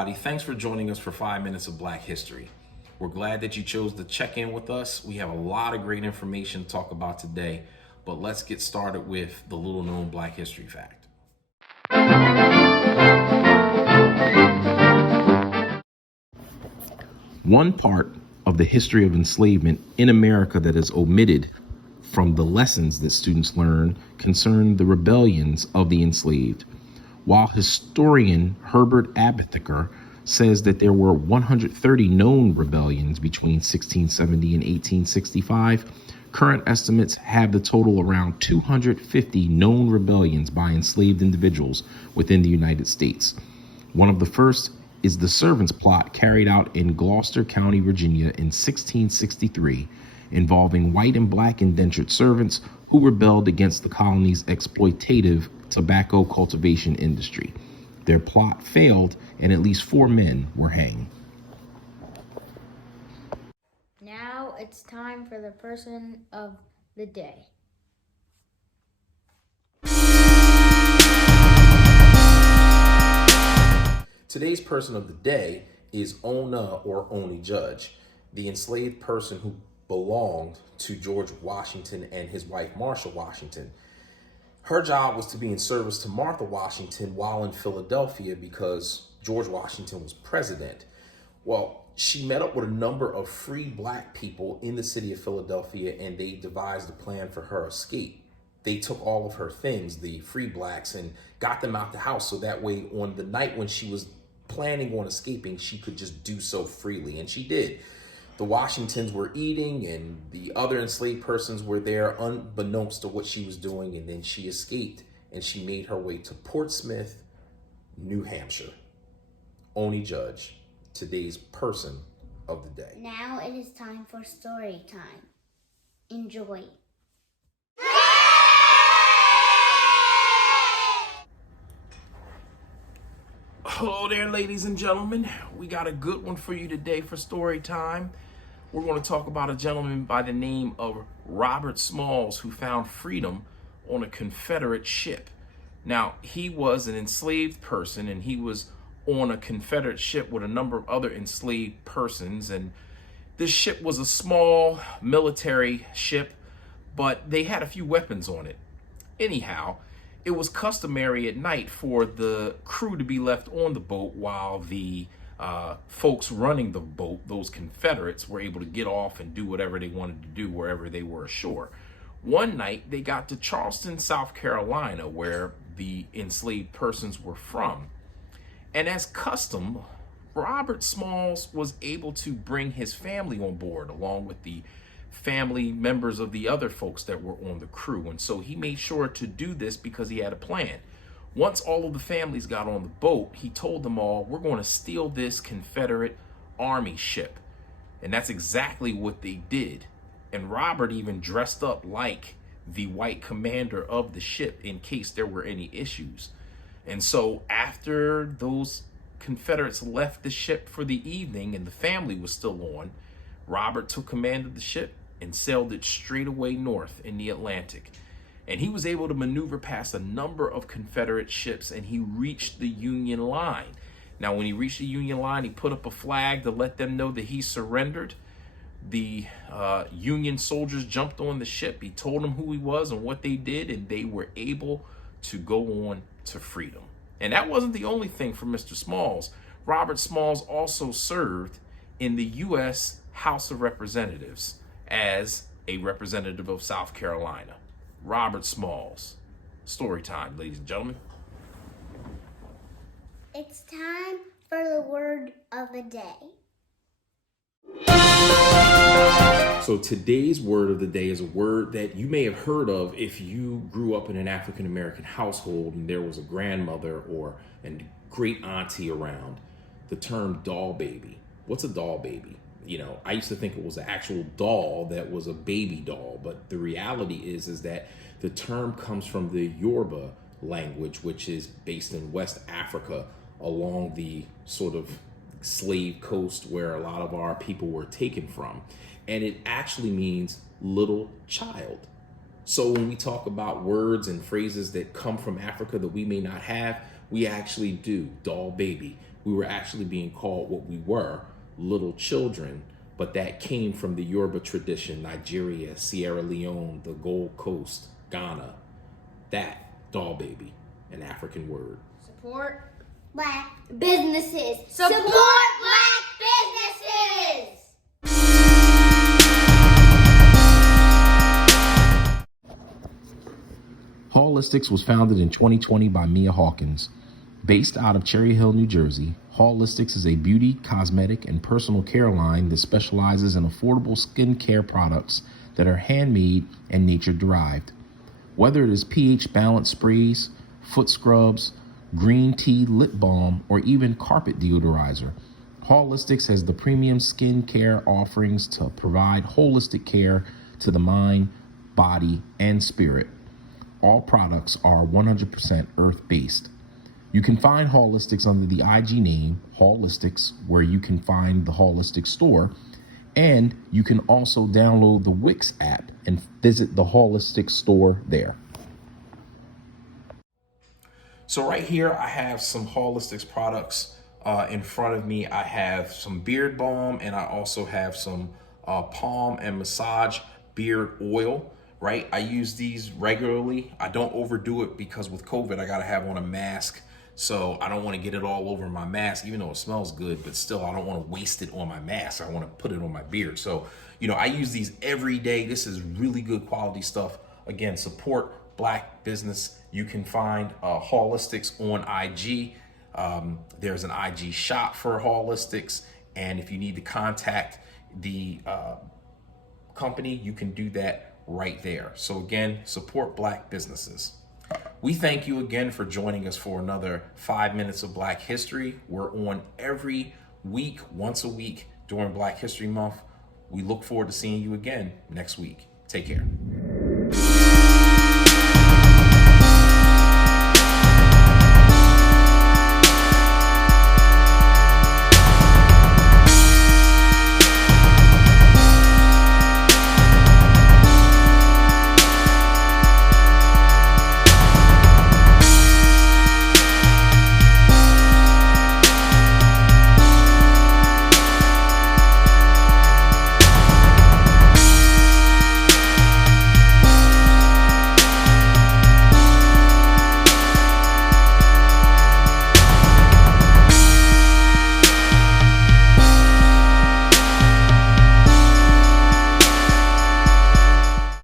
everybody. Thanks for joining us for 5 minutes of Black History. We're glad that you chose to check in with us. We have a lot of great information to talk about today, but let's get started with the little known Black History fact. One part of the history of enslavement in America that is omitted from the lessons that students learn concern the rebellions of the enslaved. While historian Herbert Abitheker says that there were 130 known rebellions between 1670 and 1865, current estimates have the total around 250 known rebellions by enslaved individuals within the United States. One of the first is the Servants' Plot carried out in Gloucester County, Virginia in 1663, involving white and black indentured servants who rebelled against the colony's exploitative tobacco cultivation industry. Their plot failed, and at least 4 men were hanged. Now it's time for the person of the day. Today's person of the day is Ona Judge, the enslaved person who belonged to George Washington and his wife Martha Washington. Her job was to be in service to Martha Washington while in Philadelphia because George Washington was president. Well, she met up with a number of free black people in the city of Philadelphia, and they devised a plan for her escape. They took all of her things, the free blacks, and got them out the house so that way on the night when she was planning on escaping, she could just do so freely, and she did. The Washingtons were eating, and the other enslaved persons were there unbeknownst to what she was doing, and then she escaped, and she made her way to Portsmouth, New Hampshire. Ona Judge, today's person of the day. Now it is time for story time. Enjoy. Hello there, ladies and gentlemen. We got a good one for you today for story time. We're going to talk about a gentleman by the name of Robert Smalls who found freedom on a Confederate ship. Now, he was an enslaved person, and he was on a Confederate ship with a number of other enslaved persons. And this ship was a small military ship, but they had a few weapons on it. Anyhow, it was customary at night for the crew to be left on the boat while the folks running the boat, those Confederates, were able to get off and do whatever they wanted to do wherever they were ashore. One night, they got to Charleston, South Carolina, where the enslaved persons were from. And as custom, Robert Smalls was able to bring his family on board, along with the family members of the other folks that were on the crew. And so he made sure to do this because he had a plan. Once all of the families got on the boat, he told them all, we're going to steal this Confederate Army ship. And that's exactly what they did. And Robert even dressed up like the white commander of the ship in case there were any issues. And so after those Confederates left the ship for the evening and the family was still on, Robert took command of the ship and sailed it straight away north in the Atlantic. And he was able to maneuver past a number of Confederate ships, and he reached the Union line. Now, when he reached the Union line, he put up a flag to let them know that he surrendered. The Union soldiers jumped on the ship. He told them who he was and what they did, and they were able to go on to freedom. And that wasn't the only thing for Mr. Smalls. Robert Smalls also served in the U.S. House of Representatives as a representative of South Carolina. Robert Smalls. Story time, ladies and gentlemen. It's time for the word of the day. So today's word of the day is a word that you may have heard of if you grew up in an African American household and there was a grandmother or a great auntie around. The term doll baby. What's a doll baby? You know, I used to think it was an actual doll that was a baby doll, but the reality is that the term comes from the Yoruba language, which is based in West Africa along the sort of slave coast where a lot of our people were taken from. And it actually means little child. So when we talk about words and phrases that come from Africa that we may not have, we actually do. Doll baby we were actually being called what we were, little children, but that came from the Yoruba tradition, Nigeria, Sierra Leone, the Gold Coast, Ghana. That, doll baby, an African word. Support black businesses. Support black businesses. Holistics was founded in 2020 by Mia Hawkins. Based out of Cherry Hill, New Jersey, Holistics is a beauty, cosmetic, and personal care line that specializes in affordable skincare products that are handmade and nature-derived. Whether it is pH balance sprays, foot scrubs, green tea lip balm, or even carpet deodorizer, Holistics has the premium skincare offerings to provide holistic care to the mind, body, and spirit. All products are 100% earth-based. You can find Holistics under the IG name Holistics, where you can find the Holistics store, and you can also download the Wix app and visit the Holistics store there. So right here, I have some Holistics products in front of me. I have some beard balm, and I also have some palm and massage beard oil. Right? I use these regularly. I don't overdo it because with COVID, I gotta have on a mask. So I don't wanna get it all over my mask, even though it smells good, but still I don't wanna waste it on my mask. I wanna put it on my beard. So, I use these every day. This is really good quality stuff. Again, support black business. You can find Holistics on IG. There's an IG shop for Holistics. And if you need to contact the company, you can do that right there. So again, support black businesses. We thank you again for joining us for another 5 minutes of Black History. We're on every week, once a week during Black History Month. We look forward to seeing you again next week. Take care.